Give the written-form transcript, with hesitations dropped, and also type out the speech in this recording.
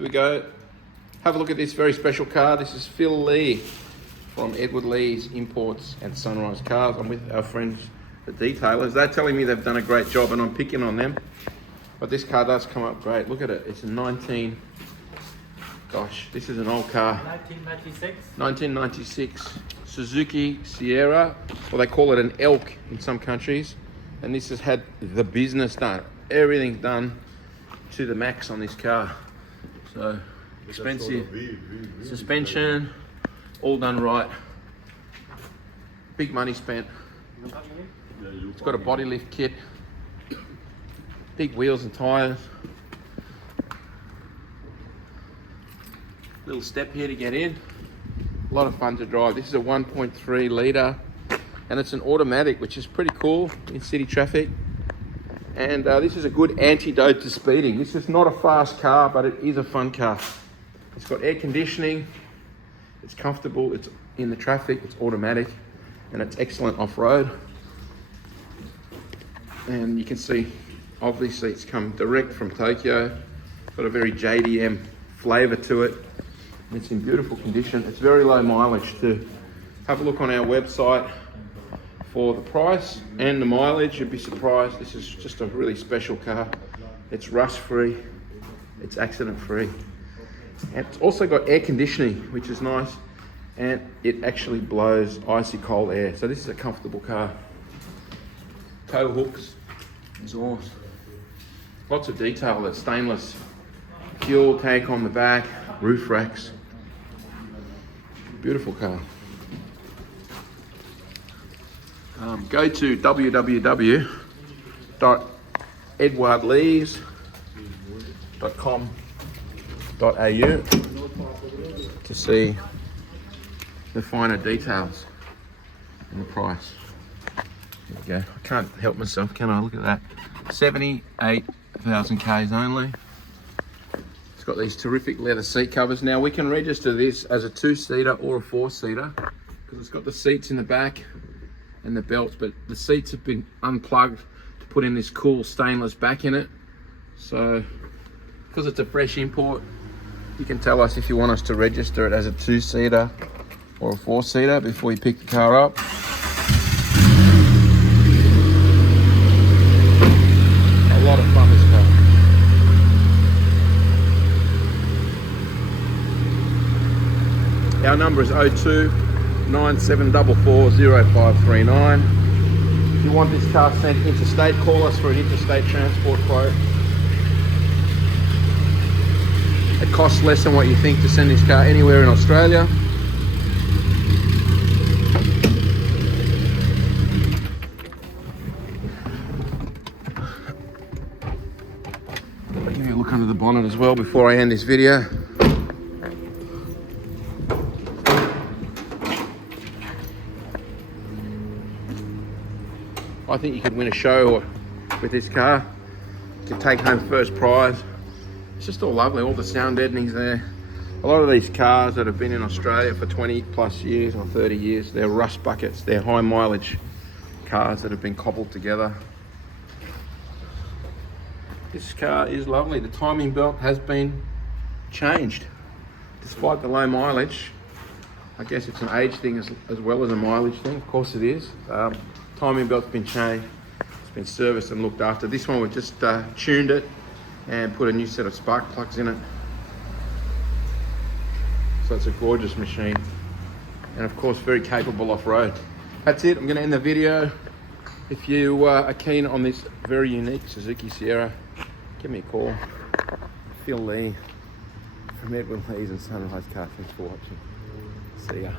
Here we go. Have a look at this very special car. This is Phil Lee from Edward Lee's Imports and SunRIseCars. I'm with our friends, the detailers. They're telling me they've done a great job and I'm picking on them. But this car does come up great. Look at it. It's a gosh, this is an old car. 1996. 1996 Suzuki Sierra, or they call it an elk in some countries. And this has had the business done. Everything's done to the max on this car. So expensive suspension, all done right. Big money spent. It's got a body lift kit, big wheels and tires. Little step here to get in. A lot of fun to drive. This is a 1.3 litre and it's an automatic, which is pretty cool in city traffic. And this is a good antidote to speeding. This is not a fast car, but it is a fun car. It's got air conditioning, it's comfortable, it's in the traffic, it's automatic, and it's excellent off-road. And you can see, obviously it's come direct from Tokyo. It's got a very JDM flavour to it. It's in beautiful condition. It's very low mileage too. Have a look on our website for the price and the mileage. You'd be surprised. This is just a really special car. It's rust-free, it's accident-free. And it's also got air conditioning, which is nice. And it actually blows icy cold air. So this is a comfortable car. Tow hooks, exhaust. Lots of detail. There's stainless fuel tank on the back, roof racks. Beautiful car. Go to www.edwardlees.com.au to see the finer details and the price. There we go. I can't help myself, can I? Look at that. 78,000 Ks only. It's got these terrific leather seat covers. Now we can register this as a 2-seater or a 4-seater because it's got the seats in the back and the belts, but the seats have been unplugged to put in this cool stainless back in it. So because it's a fresh import, you can tell us if you want us to register it as a 2-seater or a 4-seater before you pick the car up. A lot of fun, this car. Our number is 02 9744 0539. If you want this car sent interstate, call us for an interstate transport quote. It costs less than what you think to send this car anywhere in Australia. I'll give you a look under the bonnet as well before I end this video. I think you could win a show with this car. You could take home first prize. It's just all lovely, all the sound deadening's there. A lot of these cars that have been in Australia for 20 plus years or 30 years, they're rust buckets, they're high mileage cars that have been cobbled together. This car is lovely. The timing belt has been changed. Despite the low mileage, I guess it's an age thing as well as a mileage thing. Of course it is. Timing belt's been changed, it's been serviced and looked after. This one, we just tuned it and put a new set of spark plugs in it. So it's a gorgeous machine. And of course, very capable off-road. That's it, I'm gonna end the video. If you are keen on this very unique Suzuki Sierra, give me a call. Phil Lee from Edward Lee's and SunRIseCars. Thanks for watching. See ya.